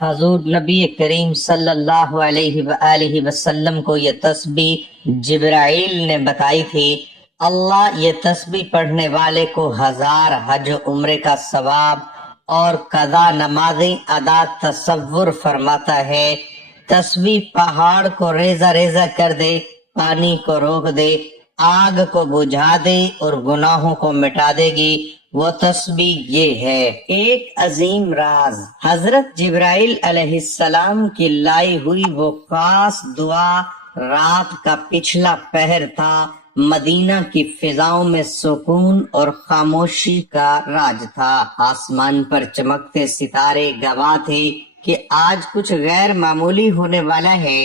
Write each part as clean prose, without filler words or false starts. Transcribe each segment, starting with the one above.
حضور نبی کریم صلی اللہ علیہ وآلہ وسلم کو یہ تسبیح جبرائیل نے بتائی تھی۔ اللہ یہ تسبیح پڑھنے والے کو 1000 حج و عمرے کا ثواب اور قضا نمازیں ادا تصور فرماتا ہے۔ تسبیح پہاڑ کو ریزہ ریزہ کر دے، پانی کو روک دے، آگ کو بجھا دے اور گناہوں کو مٹا دے گی۔ وہ تسبیح یہ ہے۔ ایک عظیم راز، حضرت جبرائیل علیہ السلام کی لائی ہوئی وہ خاص دعا رات کا پچھلا پہر تھا۔ مدینہ کی فضاؤں میں سکون اور خاموشی کا راج تھا۔ آسمان پر چمکتے ستارے گواہ تھے کہ آج کچھ غیر معمولی ہونے والا ہے۔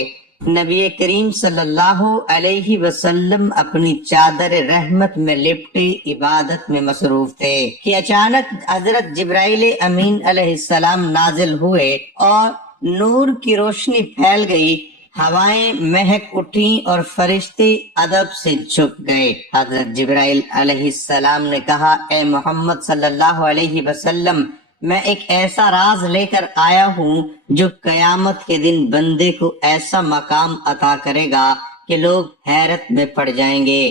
نبی کریم صلی اللہ علیہ وسلم اپنی چادر رحمت میں لپٹے عبادت میں مصروف تھے کہ اچانک حضرت جبرائیل امین علیہ السلام نازل ہوئے اور نور کی روشنی پھیل گئی، ہوائیں مہک اٹھیں اور فرشتے ادب سے جھک گئے۔ حضرت جبرائیل علیہ السلام نے کہا، اے محمد صلی اللہ علیہ وسلم، میں ایک ایسا راز لے کر آیا ہوں جو قیامت کے دن بندے کو ایسا مقام عطا کرے گا کہ لوگ حیرت میں پڑ جائیں گے۔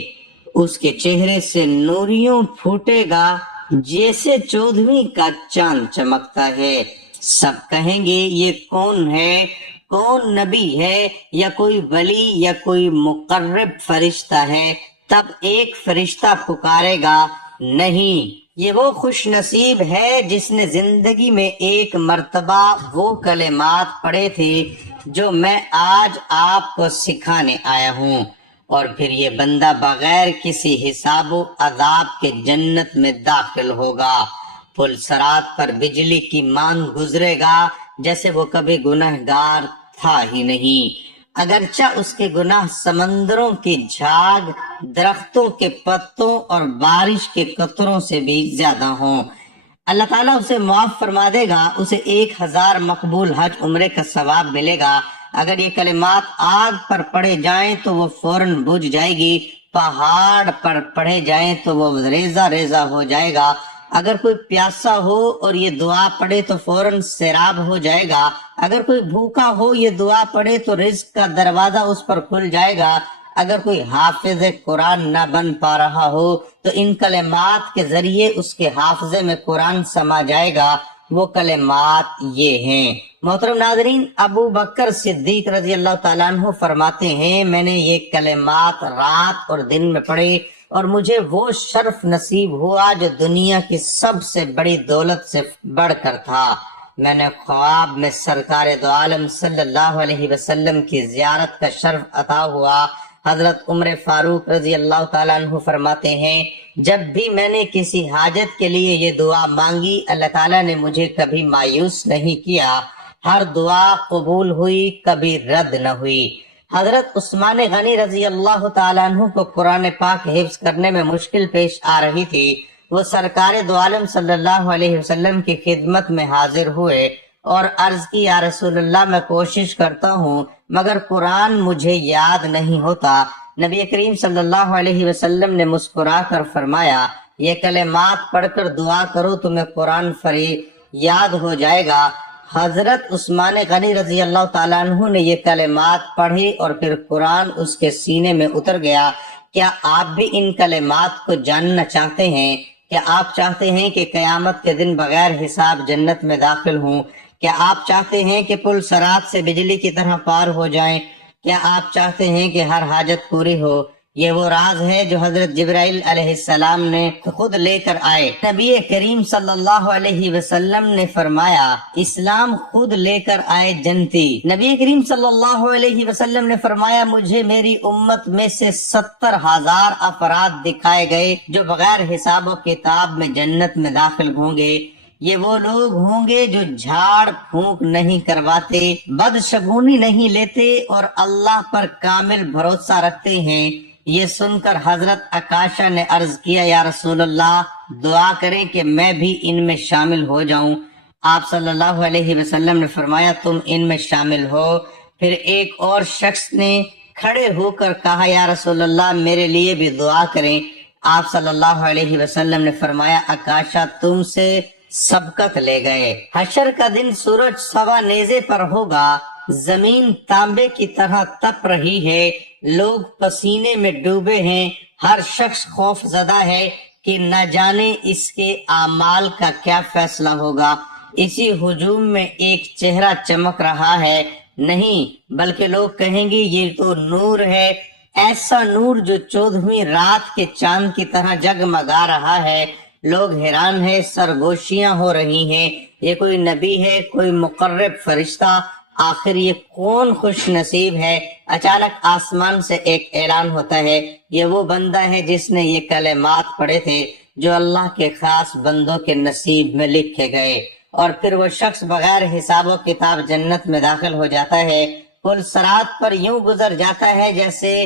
اس کے چہرے سے نوریوں پھوٹے گا جیسے 14ویں کا چاند چمکتا ہے۔ سب کہیں گے یہ کون ہے؟ کون نبی ہے یا کوئی ولی یا کوئی مقرب فرشتہ ہے؟ تب ایک فرشتہ پکارے گا، نہیں، یہ وہ خوش نصیب ہے جس نے زندگی میں ایک مرتبہ وہ کلمات پڑھے تھے جو میں آج آپ کو سکھانے آیا ہوں، اور پھر یہ بندہ بغیر کسی حساب و عذاب کے جنت میں داخل ہوگا۔ پل صراط پر بجلی کی مان گزرے گا جیسے وہ کبھی گنہگار تھا ہی نہیں، اگرچہ اس کے گناہ سمندروں کی جھاگ، درختوں کے پتوں اور بارش کے قطروں سے بھی زیادہ ہوں۔ اللہ تعالیٰ اسے معاف فرما دے گا، اسے 1000 مقبول حج عمرے کا ثواب ملے گا۔ اگر یہ کلمات آگ پر پڑھے جائیں تو وہ فوراً بجھ جائے گی، پہاڑ پر پڑھے جائیں تو وہ ریزہ ریزہ ہو جائے گا۔ اگر کوئی پیاسا ہو اور یہ دعا پڑھے تو فوراً سیراب ہو جائے گا۔ اگر کوئی بھوکا ہو یہ دعا پڑھے تو رزق کا دروازہ اس پر کھل جائے گا۔ اگر کوئی حافظ قرآن نہ بن پا رہا ہو تو ان کلمات کے ذریعے اس کے حافظے میں قرآن سما جائے گا۔ وہ کلمات یہ ہیں۔ محترم ناظرین، ابو بکر صدیق رضی اللہ تعالیٰ عنہ فرماتے ہیں، میں نے یہ کلمات رات اور دن میں پڑھے اور مجھے وہ شرف نصیب ہوا جو دنیا کی سب سے بڑی دولت سے بڑھ کر تھا۔ میں نے خواب میں سرکار دو عالم صلی اللہ علیہ وسلم کی زیارت کا شرف عطا ہوا۔ حضرت عمر فاروق رضی اللہ تعالیٰ عنہ فرماتے ہیں، جب بھی میں نے کسی حاجت کے لیے یہ دعا مانگی، اللہ تعالیٰ نے مجھے کبھی مایوس نہیں کیا۔ ہر دعا قبول ہوئی، کبھی رد نہ ہوئی۔ حضرت عثمان غنی رضی اللہ تعالیٰ عنہ کو قرآن پاک حفظ کرنے میں مشکل پیش آ رہی تھی۔ وہ سرکار دو عالم صلی اللہ علیہ وسلم کی خدمت میں حاضر ہوئے اور عرض کی، یا رسول اللہ، میں کوشش کرتا ہوں مگر قرآن مجھے یاد نہیں ہوتا۔ نبی کریم صلی اللہ علیہ وسلم نے مسکرا کر فرمایا، یہ کلمات پڑھ کر دعا کرو، تمہیں قرآن یاد ہو جائے گا۔ حضرت عثمان غنی رضی اللہ تعالیٰ عنہ نے یہ کلمات پڑھی اور پھر قرآن اس کے سینے میں اتر گیا۔ کیا آپ بھی ان کلمات کو جاننا چاہتے ہیں؟ کیا آپ چاہتے ہیں کہ قیامت کے دن بغیر حساب جنت میں داخل ہوں؟ کیا آپ چاہتے ہیں کہ پل صراط سے بجلی کی طرح پار ہو جائیں؟ کیا آپ چاہتے ہیں کہ ہر حاجت پوری ہو؟ یہ وہ راز ہے جو حضرت جبرائیل علیہ السلام نے خود لے کر آئے۔ نبی کریم صلی اللہ علیہ وسلم نے فرمایا، اسلام خود لے کر آئے جنتی۔ نبی کریم صلی اللہ علیہ وسلم نے فرمایا، مجھے میری امت میں سے 70,000 افراد دکھائے گئے جو بغیر حساب و کتاب میں جنت میں داخل ہوں گے۔ یہ وہ لوگ ہوں گے جو جھاڑ پھونک نہیں کرواتے، بدشگونی نہیں لیتے اور اللہ پر کامل بھروسہ رکھتے ہیں۔ یہ سن کر حضرت عکاشہ نے عرض کیا، یا رسول اللہ، دعا کریں کہ میں بھی ان میں شامل ہو جاؤں۔ آپ صلی اللہ علیہ وسلم نے فرمایا، تم ان میں شامل ہو۔ پھر ایک اور شخص نے کھڑے ہو کر کہا، یا رسول اللہ، میرے لیے بھی دعا کریں۔ آپ صلی اللہ علیہ وسلم نے فرمایا، عکاشہ، تم سے سبقت لے گئے۔ حشر کا دن سورج سوا نیزے پر ہوگا، زمین تانبے کی طرح تپ رہی ہے، لوگ پسینے میں ڈوبے ہیں، ہر شخص خوف زدہ ہے کہ نہ جانے اس کے اعمال کا کیا فیصلہ ہوگا۔ اسی ہجوم میں ایک چہرہ چمک رہا ہے، نہیں بلکہ لوگ کہیں گے یہ تو نور ہے، ایسا نور جو 14ویں رات کے چاند کی طرح جگمگا رہا ہے۔ لوگ حیران ہیں، سرگوشیاں ہو رہی ہیں، یہ کوئی نبی ہے، کوئی مقرب فرشتہ، آخر یہ کون خوش نصیب ہے؟ اچانک آسمان سے ایک اعلان ہوتا ہے، یہ وہ بندہ ہے جس نے یہ کلمات پڑھے تھے جو اللہ کے خاص بندوں کے نصیب میں لکھے گئے، اور پھر وہ شخص بغیر حساب و کتاب جنت میں داخل ہو جاتا ہے۔ پل صراط پر یوں گزر جاتا ہے جیسے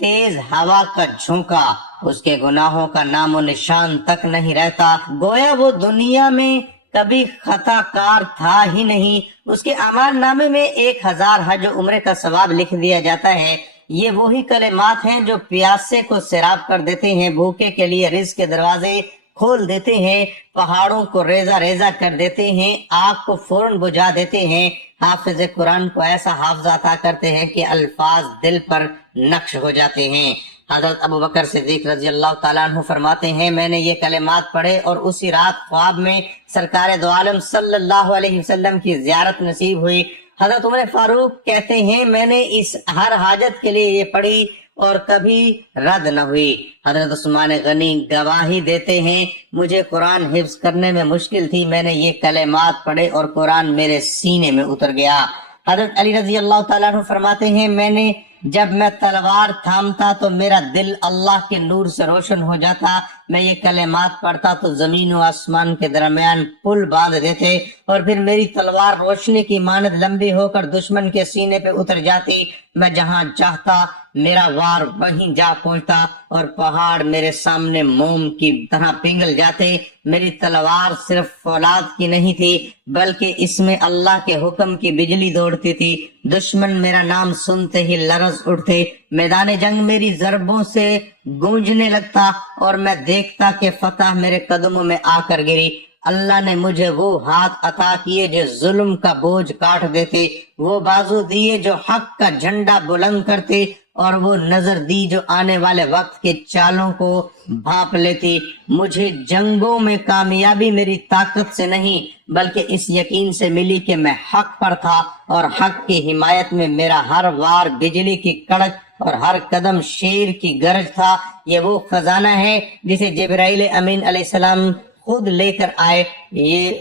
تیز ہوا کا جھونکا، اس کے گناہوں کا نام و نشان تک نہیں رہتا، گویا وہ دنیا میں کبھی خطا کار تھا ہی نہیں۔ اس کے اعمال نامے میں 1000 حج و عمرے کا ثواب لکھ دیا جاتا ہے۔ یہ وہی کلمات ہیں جو پیاسے کو سیراب کر دیتے ہیں، بھوکے کے لیے رزق کے دروازے کھول دیتے ہیں، پہاڑوں کو ریزہ ریزہ کر دیتے ہیں، آگ کو فوراً بجھا دیتے ہیں، حافظ قرآن کو ایسا حافظہ عطا کرتے ہیں کہ الفاظ دل پر نقش ہو جاتے ہیں۔ حضرت ابوبکر صدیق رضی اللہ تعالیٰ عنہ فرماتے ہیں، میں نے یہ کلمات پڑھے اور اسی رات خواب میں سرکار دو عالم صلی اللہ علیہ وسلم کی زیارت نصیب ہوئی۔ حضرت عمر فاروق کہتے ہیں، میں نے اس ہر حاجت کے لیے یہ پڑھی اور کبھی رد نہ ہوئی۔ حضرت عثمان غنی گواہی دیتے ہیں، مجھے قرآن حفظ کرنے میں مشکل تھی، میں نے یہ کلمات پڑھے اور قرآن میرے سینے میں اتر گیا۔ حضرت علی رضی اللہ تعالیٰ عنہ فرماتے ہیں، جب میں تلوار تھامتا تو میرا دل اللہ کے نور سے روشن ہو جاتا، میں یہ کلمات پڑھتا تو زمین و آسمان کے درمیان پل باندھ دیتے، اور پھر میری تلوار روشنی کی مانند لمبی ہو کر دشمن کے سینے پہ اتر جاتی، میں جہاں چاہتا میرا وار وہیں جا پہنچتا اور پہاڑ میرے سامنے موم کی طرح پنگل جاتے۔ میری تلوار صرف فولاد کی نہیں تھی بلکہ اس میں اللہ کے حکم کی بجلی دوڑتی تھی، دشمن میرا نام سنتے ہی لرز اٹھتے، میدان جنگ میری ضربوں سے گونجنے لگتا اور میں دیکھتا کہ فتح میرے قدموں میں آ کر گری۔ اللہ نے مجھے وہ ہاتھ عطا کیے جو ظلم کا بوجھ کاٹ دیتے، وہ بازو دیے جو حق کا جھنڈا بلند کرتے، اور وہ نظر دی جو آنے والے وقت کے چالوں کو بھانپ لیتی۔ مجھے جنگوں میں کامیابی میری طاقت سے نہیں بلکہ اس یقین سے ملی کہ میں حق پر تھا، اور حق کی حمایت میں میرا ہر وار بجلی کی کڑک اور ہر قدم شیر کی گرج تھا۔ یہ وہ خزانہ ہے جسے جبرائیل امین علیہ السلام خود لے کر آئے، یہ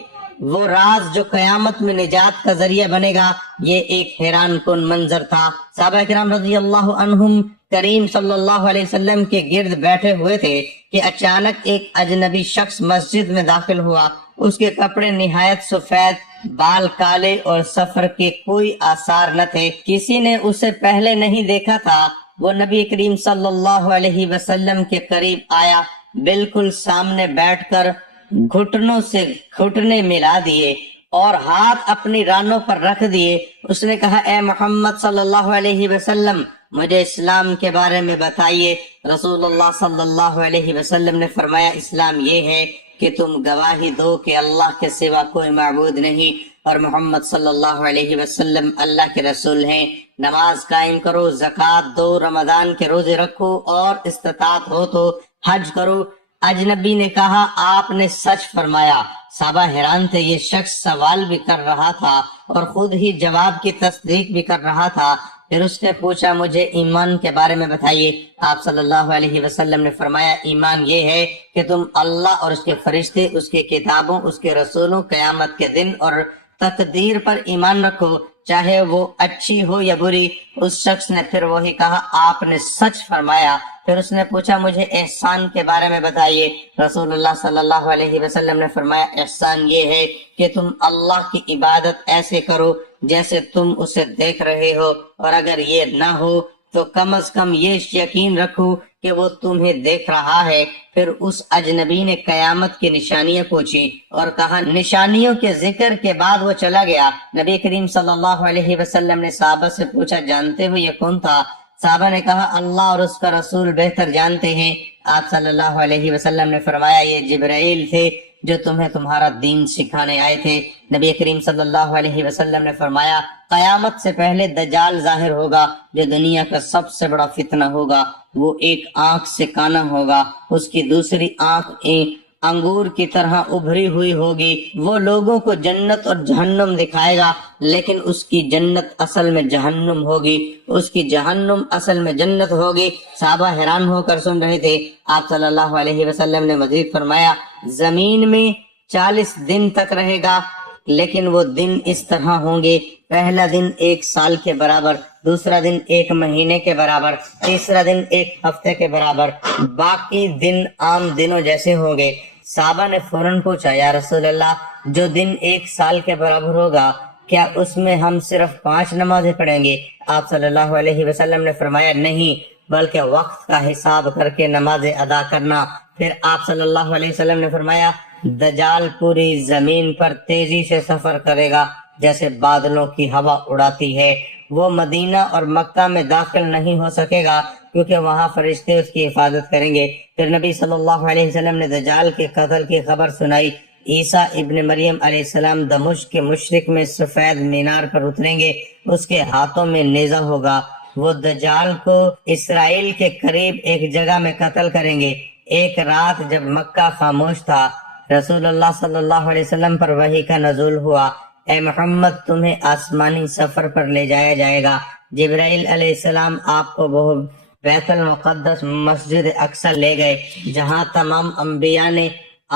وہ راز جو قیامت میں نجات کا ذریعہ بنے گا۔ یہ ایک حیران کن منظر تھا۔ صحابہ کرام رضی اللہ عنہم کریم صلی اللہ علیہ وسلم کے گرد بیٹھے ہوئے تھے کہ اچانک ایک اجنبی شخص مسجد میں داخل ہوا۔ اس کے کپڑے نہایت سفید، بال کالے اور سفر کے کوئی آثار نہ تھے، کسی نے اسے پہلے نہیں دیکھا تھا۔ وہ نبی کریم صلی اللہ علیہ وسلم کے قریب آیا، بالکل سامنے بیٹھ کر گھٹنوں سے گھٹنے ملا دیے اور ہاتھ اپنی رانوں پر رکھ دیے۔ اس نے کہا، اے محمد صلی اللہ علیہ وسلم، مجھے اسلام کے بارے میں بتائیے۔ رسول اللہ صلی اللہ علیہ وسلم نے فرمایا، اسلام یہ ہے کہ تم گواہی دو کہ اللہ کے سوا کوئی معبود نہیں اور محمد صلی اللہ علیہ وسلم اللہ کے رسول ہیں، نماز قائم کرو، زکوٰۃ دو، رمضان کے روزے رکھو اور استطاعت ہو تو حج کرو۔ اجنبی نے کہا، آپ نے سچ فرمایا۔ صحابہ حیران تھے، یہ شخص سوال بھی کر رہا تھا اور خود ہی جواب کی تصدیق بھی کر رہا تھا۔ پھر اس نے پوچھا، مجھے ایمان کے بارے میں بتائیے۔ آپ صلی اللہ علیہ وسلم نے فرمایا، ایمان یہ ہے کہ تم اللہ اور اس کے فرشتے، اس کے کتابوں، اس کے رسولوں، قیامت کے دن اور تقدیر پر ایمان رکھو، چاہے وہ اچھی ہو یا بری۔ اس شخص نے پھر وہی کہا، آپ نے سچ فرمایا۔ پھر اس نے پوچھا، مجھے احسان کے بارے میں بتائیے۔ رسول اللہ صلی اللہ علیہ وسلم نے فرمایا، احسان یہ ہے کہ تم اللہ کی عبادت ایسے کرو جیسے تم اسے دیکھ رہے ہو، اور اگر یہ نہ ہو تو کم از کم یہ یقین رکھو کہ وہ تمہیں دیکھ رہا ہے۔ پھر اس اجنبی نے قیامت کی نشانیاں پوچھی اور کہا، نشانیوں کے ذکر کے بعد وہ چلا گیا۔ نبی کریم صلی اللہ علیہ وسلم نے صحابہ سے پوچھا، جانتے ہو یہ کون تھا؟ صحابہ نے کہا، اللہ اور اس کا رسول بہتر جانتے ہیں۔ آپ صلی اللہ علیہ وسلم نے فرمایا، یہ جبرائیل تھے۔ جو تمہیں تمہارا دین سکھانے آئے تھے۔ نبی کریم صلی اللہ علیہ وسلم نے فرمایا قیامت سے پہلے دجال ظاہر ہوگا جو دنیا کا سب سے بڑا فتنہ ہوگا۔ وہ ایک آنکھ سے کانا ہوگا، اس کی دوسری آنکھ انگور کی طرح ابھری ہوئی ہوگی۔ وہ لوگوں کو جنت اور جہنم دکھائے گا، لیکن اس کی جنت اصل میں جہنم ہوگی، اس کی جہنم اصل میں جنت ہوگی۔ صحابہ حیران ہو کر سن رہے تھے۔ آپ صلی اللہ علیہ وسلم نے مزید فرمایا زمین میں 40 دن تک رہے گا، لیکن وہ دن اس طرح ہوں گے، پہلا دن 1 سال کے برابر، دوسرا دن 1 مہینے کے برابر، تیسرا دن 1 ہفتے کے برابر، باقی دن عام دنوں جیسے ہوں گے۔ صحابہ نے فوراً پوچھا یا رسول اللہ جو دن 1 سال کے برابر ہوگا کیا اس میں ہم صرف 5 نمازیں پڑھیں گے؟ آپ صلی اللہ علیہ وسلم نے فرمایا نہیں، بلکہ وقت کا حساب کر کے نمازیں ادا کرنا۔ پھر آپ صلی اللہ علیہ وسلم نے فرمایا دجال پوری زمین پر تیزی سے سفر کرے گا جیسے بادلوں کی ہوا اڑاتی ہے۔ وہ مدینہ اور مکہ میں داخل نہیں ہو سکے گا کیونکہ وہاں فرشتے اس کی حفاظت کریں گے۔ پھر نبی صلی اللہ علیہ وسلم نے دجال کے قتل کی خبر سنائی۔ عیسیٰ ابن مریم علیہ السلام دمشق کے مشرق میں سفید مینار پر اتریں گے، اس کے ہاتھوں میں نیزہ ہوگا۔ وہ دجال کو اسرائیل کے قریب ایک جگہ میں قتل کریں گے۔ ایک رات جب مکہ خاموش تھا، رسول اللہ صلی اللہ علیہ وسلم پر وحی کا نزول ہوا، اے محمد تمہیں آسمانی سفر پر لے جایا جائے گا۔ جبرائیل علیہ السلام آپ کو وہ بیت المقدس مسجد اقصی لے گئے جہاں تمام انبیاء نے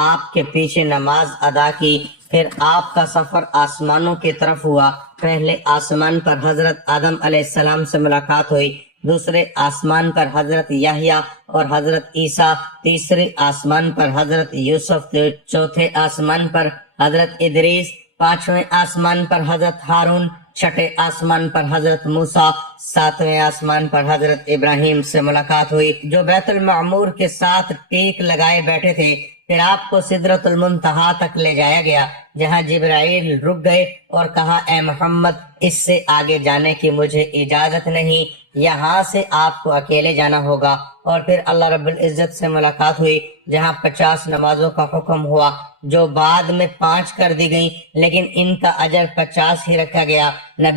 آپ کے پیچھے نماز ادا کی۔ پھر آپ کا سفر آسمانوں کی طرف ہوا۔ پہلے آسمان پر حضرت آدم علیہ السلام سے ملاقات ہوئی، دوسرے آسمان پر حضرت یحییٰ اور حضرت عیسیٰ، تیسرے آسمان پر حضرت یوسف، چوتھے آسمان پر حضرت ادریس، پانچویں آسمان پر حضرت ہارون، چھٹے آسمان پر حضرت موسیٰ، ساتویں آسمان پر حضرت ابراہیم سے ملاقات ہوئی جو بیت المعمور کے ساتھ ٹیک لگائے بیٹھے تھے۔ پھر آپ کو سدرۃ المنتہا تک لے جایا گیا جہاں جبرائیل رک گئے اور کہا اے محمد اس سے آگے جانے کی مجھے اجازت نہیں، یہاں سے آپ کو اکیلے جانا ہوگا۔ اور پھر اللہ رب العزت سے ملاقات ہوئی جہاں 50 نمازوں کا حکم ہوا جو بعد میں 5 کر دی گئیں، لیکن ان کا اجر 50 ہی رکھا گیا۔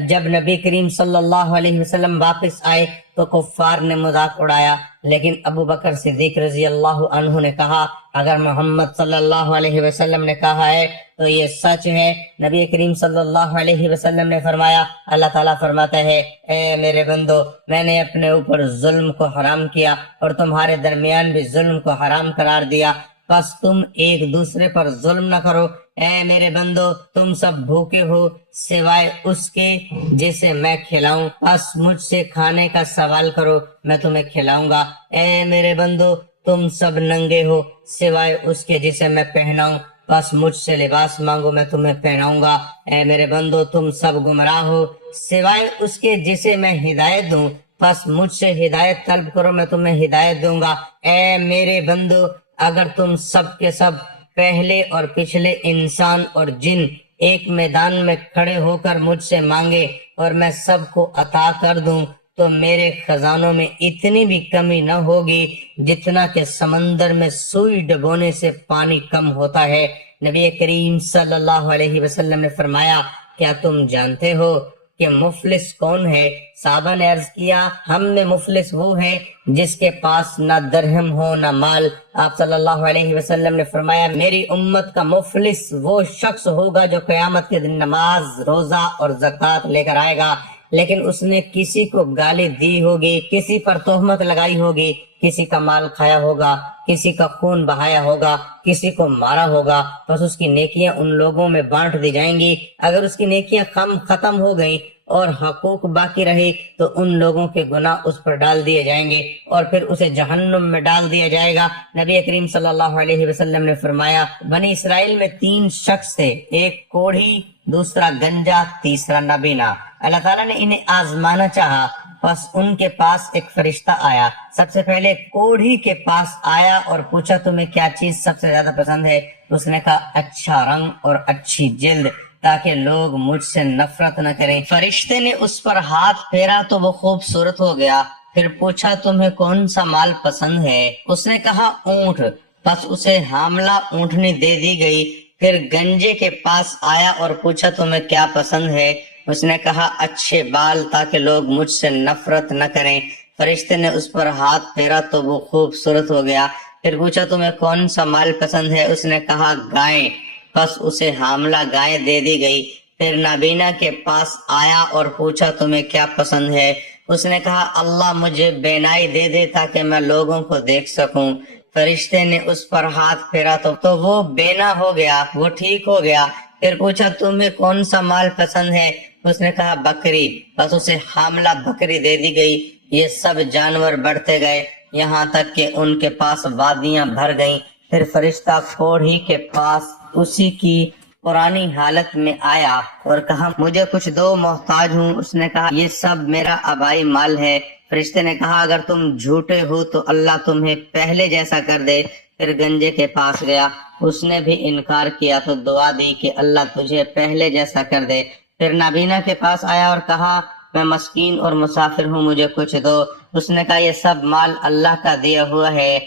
جب نبی کریم صلی اللہ علیہ وسلم واپس آئے تو کفار نے مذاق اڑایا، لیکن ابو بکر صدیق رضی اللہ عنہ نے کہا اگر محمد صلی اللہ علیہ وسلم نے کہا ہے تو یہ سچ ہے۔ نبی کریم صلی اللہ علیہ وسلم نے فرمایا اللہ تعالیٰ فرماتا ہے اے میرے بندو میں نے اپنے اوپر ظلم کو حرام کیا اور تمہارے درمیان بھی ظلم کو حرام قرار دیا، بس تم ایک دوسرے پر ظلم نہ کرو۔ اے میرے بندو تم سب بھوکے ہو سوائے اس کے جسے میں کھلاؤں، بس مجھ سے کھانے کا سوال کرو میں تمہیں کھلاؤں گا۔ اے میرے بندو تم سب ننگے ہو سوائے اس کے جسے میں پہناؤں، بس مجھ سے لباس مانگو میں تمہیں پہناؤں گا۔ اے میرے بندو تم سب گمراہ ہو سوائے اس کے جسے میں ہدایت دوں، بس مجھ سے ہدایت طلب کرو میں تمہیں ہدایت دوں گا۔ اے میرے بندو اگر تم سب کے سب پہلے اور پچھلے انسان اور جن ایک میدان میں کھڑے ہو کر مجھ سے مانگے اور میں سب کو عطا کر دوں تو میرے خزانوں میں اتنی بھی کمی نہ ہوگی جتنا کہ سمندر میں سوئی ڈبونے سے پانی کم ہوتا ہے۔ نبی کریم صلی اللہ علیہ وسلم نے فرمایا کیا تم جانتے ہو کہ مفلس کون ہے؟ صحابہ نے عرض کیا ہم میں مفلس وہ ہے جس کے پاس نہ درہم ہو نہ مال۔ آپ صلی اللہ علیہ وسلم نے فرمایا میری امت کا مفلس وہ شخص ہوگا جو قیامت کے دن نماز، روزہ اور زکوٰۃ لے کر آئے گا، لیکن اس نے کسی کو گالی دی ہوگی، کسی پر تہمت لگائی ہوگی، کسی کا مال کھایا ہوگا، کسی کا خون بہایا ہوگا، کسی کو مارا ہوگا، بس اس کی نیکیاں ان لوگوں میں بانٹ دی جائیں گی۔ اگر اس کی نیکیاں ختم ہو گئیں اور حقوق باقی رہی تو ان لوگوں کے گناہ اس پر ڈال دیے جائیں گے اور پھر اسے جہنم میں ڈال دیا جائے گا۔ نبی کریم صلی اللہ علیہ وسلم نے فرمایا بنی اسرائیل میں 3 شخص تھے، ایک کوڑھی، دوسرا گنجا، تیسرا نابینا۔ اللہ تعالیٰ نے انہیں آزمانا چاہا، پس ان کے پاس ایک فرشتہ آیا۔ سب سے پہلے کوڑھی کے پاس آیا اور پوچھا تمہیں کیا چیز سب سے زیادہ پسند ہے؟ اس نے کہا اچھا رنگ اور اچھی جلد تاکہ لوگ مجھ سے نفرت نہ کریں۔ فرشتے نے اس پر ہاتھ پھیرا تو وہ خوبصورت ہو گیا۔ پھر پوچھا تمہیں کون سا مال پسند ہے؟ اس نے کہا اونٹ۔ بس اسے حاملہ اونٹنی دے دی گئی۔ پھر گنجے کے پاس آیا اور پوچھا تمہیں کیا پسند ہے؟ اس نے کہا اچھے بال، تاکہ لوگ مجھ سے نفرت نہ کریں۔ فرشتے نے اس پر ہاتھ پھیرا تو وہ خوبصورت ہو گیا۔ پھر پوچھا تمہیں کون سا مال پسند ہے؟ اس نے کہا گائیں۔ بس اسے حاملہ گائے دے دی گئی۔ پھر نابینا کے پاس آیا اور پوچھا تمہیں کیا پسند ہے؟ اس نے کہا اللہ مجھے بینائی دے دے تاکہ میں لوگوں کو دیکھ سکوں۔ فرشتے نے اس پر ہاتھ پھیرا تو وہ بینا ہو گیا، وہ ٹھیک ہو گیا۔ پھر پوچھا تمہیں کون سا مال پسند ہے؟ اس نے کہا بکری۔ بس اسے حاملہ بکری دے دی گئی۔ یہ سب جانور بڑھتے گئے یہاں تک کہ ان کے پاس وادیاں بھر گئیں۔ پھر فرشتہ کوڑھی کے پاس اسی کی پرانی حالت میں آیا اور کہا مجھے کچھ دو، محتاج ہوں۔ اس نے کہا یہ سب میرا آبائی مال ہے۔ فرشتے نے کہا اگر تم جھوٹے ہو تو اللہ تمہیں پہلے جیسا کر دے۔ پھر گنجے کے پاس گیا، اس نے بھی انکار کیا تو دعا دی کہ اللہ تجھے پہلے جیسا کر دے۔ پھر نابینا کے پاس آیا اور کہا میں مسکین اور مسافر ہوں، مجھے کچھ دو۔ اس نے کہا یہ سب مال اللہ کا دیا ہوا ہے،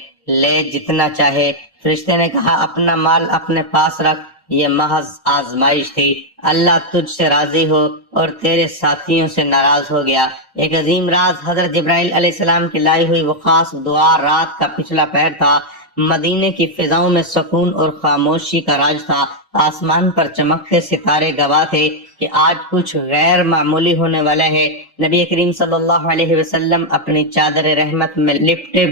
لے جتنا چاہے۔ فرشتے نے کہا اپنا مال اپنے پاس رکھ، یہ محض آزمائش تھی، اللہ تجھ سے راضی ہو اور تیرے ساتھیوں سے ناراض ہو گیا۔ ایک عظیم راز حضرت جبرائیل علیہ السلام کی لائی ہوئی وہ خاص دعا رات کا پچھلا پہر تھا۔ مدینے کی فضاؤں میں سکون اور خاموشی کا راج تھا۔ آسمان پر چمکتے ستارے گواہ تھے کہ آج کچھ غیر معمولی ہونے والا ہے۔ نبی کریم صلی اللہ علیہ وسلم اپنی چادر رحمت میں لپٹے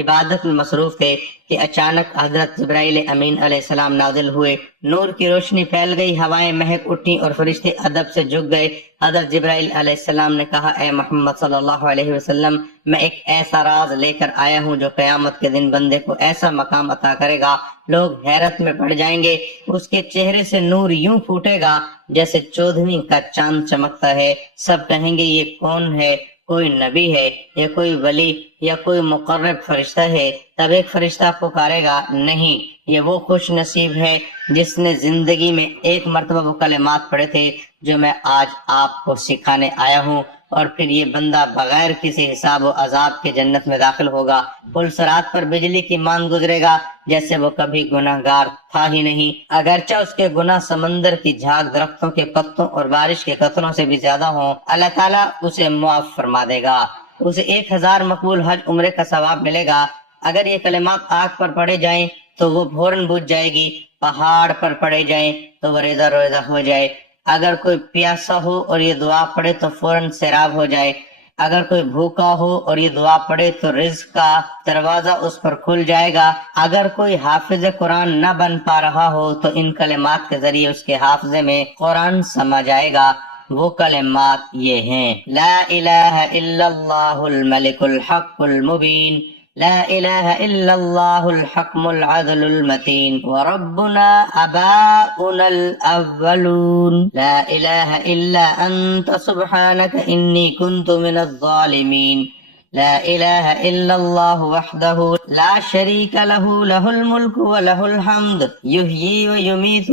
عبادت میں مصروف تھے کہ اچانک حضرت جبرائیل امین علیہ السلام نازل ہوئے۔ نور کی روشنی پھیل گئی، ہوائیں مہک اٹھی اور فرشتے ادب سے جھک گئے۔ حضرت جبرائیل علیہ السلام نے کہا اے محمد صلی اللہ علیہ وسلم، میں ایک ایسا راز لے کر آیا ہوں جو قیامت کے دن بندے کو ایسا مقام عطا کرے گا، لوگ حیرت میں پڑ جائیں گے۔ اس کے چہرے سے نور یوں پھوٹے گا جیسے 14ویں کا چاند چمکتا ہے۔ سب کہیں گے یہ کون ہے؟ کوئی نبی ہے یا کوئی ولی یا کوئی مقرب فرشتہ ہے؟ تب ایک فرشتہ پکارے گا نہیں، یہ وہ خوش نصیب ہے جس نے زندگی میں ایک مرتبہ وہ کلمات پڑھے تھے جو میں آج آپ کو سکھانے آیا ہوں، اور پھر یہ بندہ بغیر کسی حساب و عذاب کے جنت میں داخل ہوگا۔ پل صراط پر بجلی کی مان گزرے گا جیسے وہ کبھی گناہگار تھا ہی نہیں، اگرچہ اس کے گناہ سمندر کی جھاگ، درختوں کے پتوں اور بارش کے قطروں سے بھی زیادہ ہوں۔ اللہ تعالیٰ اسے معاف فرما دے گا، اسے 1000 مقبول حج عمرے کا ثواب ملے گا۔ اگر یہ کلمات آگ پر پڑے جائیں تو وہ فوراً بجھ جائے گی، پہاڑ پر پڑے جائیں تو وہ ریزہ روزہ ہو جائے۔ اگر کوئی پیاسا ہو اور یہ دعا پڑھے تو فوراً سیراب ہو جائے۔ اگر کوئی بھوکا ہو اور یہ دعا پڑھے تو رزق کا دروازہ اس پر کھل جائے گا۔ اگر کوئی حافظ قرآن نہ بن پا رہا ہو تو ان کلمات کے ذریعے اس کے حافظے میں قرآن سما جائے گا۔ وہ کلمات یہ ہیں لا الہ الا اللہ الملک الحق المبین، لا الہ الا اللہ الحکم العدل المتین، وربنا اباؤنا الاولون، لا الہ الا انت سبحانک انی کنت من الظالمین، لا الہ الا اللہ وحدہ لا شریک لہ، لہ الملک ولہ الحمد، یحیی ویمیت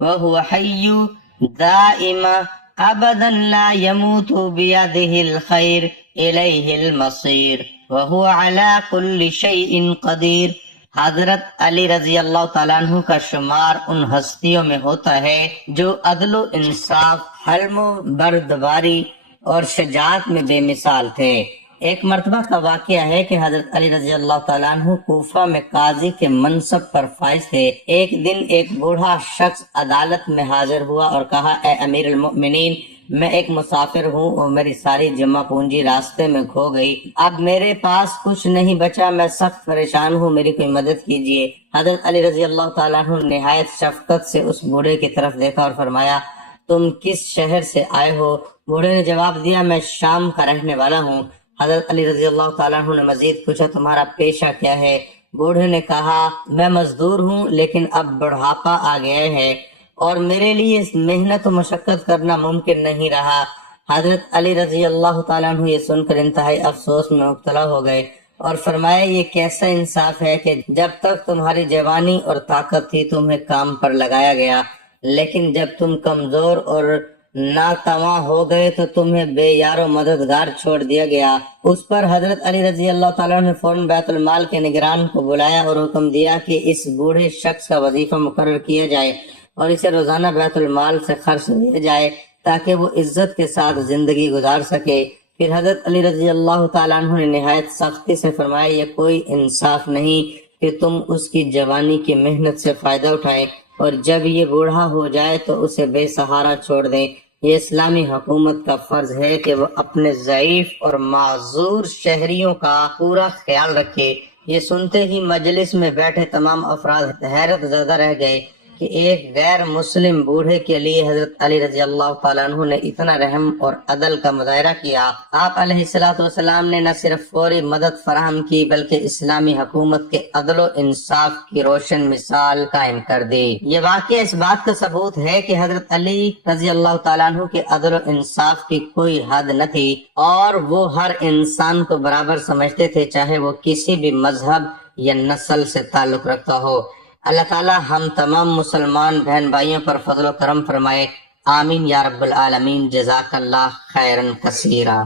وہو حی دائم ابدا لا يموت بیدہ الخیر الیہ المصیر وہو علی کل شیء قدیر۔ حضرت علی رضی اللہ تعالیٰ عنہ کا شمار ان ہستیوں میں ہوتا ہے جو عدل و انصاف، حلم و بردباری اور شجاعت میں بے مثال تھے۔ ایک مرتبہ کا واقعہ ہے کہ حضرت علی رضی اللہ تعالیٰ عنہ کوفہ میں قاضی کے منصب پر فائز تھے۔ ایک دن ایک بوڑھا شخص عدالت میں حاضر ہوا اور کہا اے امیر المؤمنین، میں ایک مسافر ہوں اور میری ساری جمع پونجی راستے میں کھو گئی، اب میرے پاس کچھ نہیں بچا، میں سخت پریشان ہوں، میری کوئی مدد کیجیے۔ حضرت علی رضی اللہ تعالیٰ عنہ نہایت شفقت سے اس بوڑھے کی طرف دیکھا اور فرمایا تم کس شہر سے آئے ہو؟ بوڑھے نے جواب دیا میں شام کا رہنے والا ہوں۔ حضرت علی رضی اللہ تعالیٰ عنہ نے مزید پوچھا تمہارا پیشہ کیا ہے؟ بوڑھے نے کہا میں مزدور ہوں، لیکن اب بڑھاپا آ گیا ہے اور میرے لیے محنت و مشقت کرنا ممکن نہیں رہا۔ حضرت علی رضی اللہ تعالیٰ عنہ یہ سن کر انتہائی افسوس میں مبتلا ہو گئے اور فرمایا یہ کیسا انصاف ہے کہ جب تک تمہاری جوانی اور طاقت تھی تمہیں کام پر لگایا گیا، لیکن جب تم کمزور اور ناتواں ہو گئے تو تمہیں بے یار و مددگار چھوڑ دیا گیا۔ اس پر حضرت علی رضی اللہ تعالیٰ نے فوراً بیت المال کے نگران کو بلایا اور حکم دیا کہ اس بوڑھے شخص کا وظیفہ مقرر کیا جائے اور اسے روزانہ بیت المال سے خرچ دیا جائے تاکہ وہ عزت کے ساتھ زندگی گزار سکے۔ پھر حضرت علی رضی اللہ تعالیٰ عنہ نے نہایت سختی سے فرمایا، یہ کوئی انصاف نہیں کہ تم اس کی جوانی کی محنت سے فائدہ اٹھائیں اور جب یہ بوڑھا ہو جائے تو اسے بے سہارا چھوڑ دیں۔ یہ اسلامی حکومت کا فرض ہے کہ وہ اپنے ضعیف اور معذور شہریوں کا پورا خیال رکھے۔ یہ سنتے ہی مجلس میں بیٹھے تمام افراد حیرت زدہ رہ گئے کہ ایک غیر مسلم بوڑھے کے لیے حضرت علی رضی اللہ تعالیٰ عنہ نے اتنا رحم اور عدل کا مظاہرہ کیا۔ آپ علیہ السلام نے نہ صرف فوری مدد فراہم کی بلکہ اسلامی حکومت کے عدل و انصاف کی روشن مثال قائم کر دی۔ یہ واقعہ اس بات کا ثبوت ہے کہ حضرت علی رضی اللہ تعالیٰ عنہ کے عدل و انصاف کی کوئی حد نہ تھی اور وہ ہر انسان کو برابر سمجھتے تھے، چاہے وہ کسی بھی مذہب یا نسل سے تعلق رکھتا ہو۔ اللہ تعالی ہم تمام مسلمان بہن بھائیوں پر فضل و کرم فرمائے، آمین یا رب العالمین۔ جزاک اللہ خیرا کثیرا۔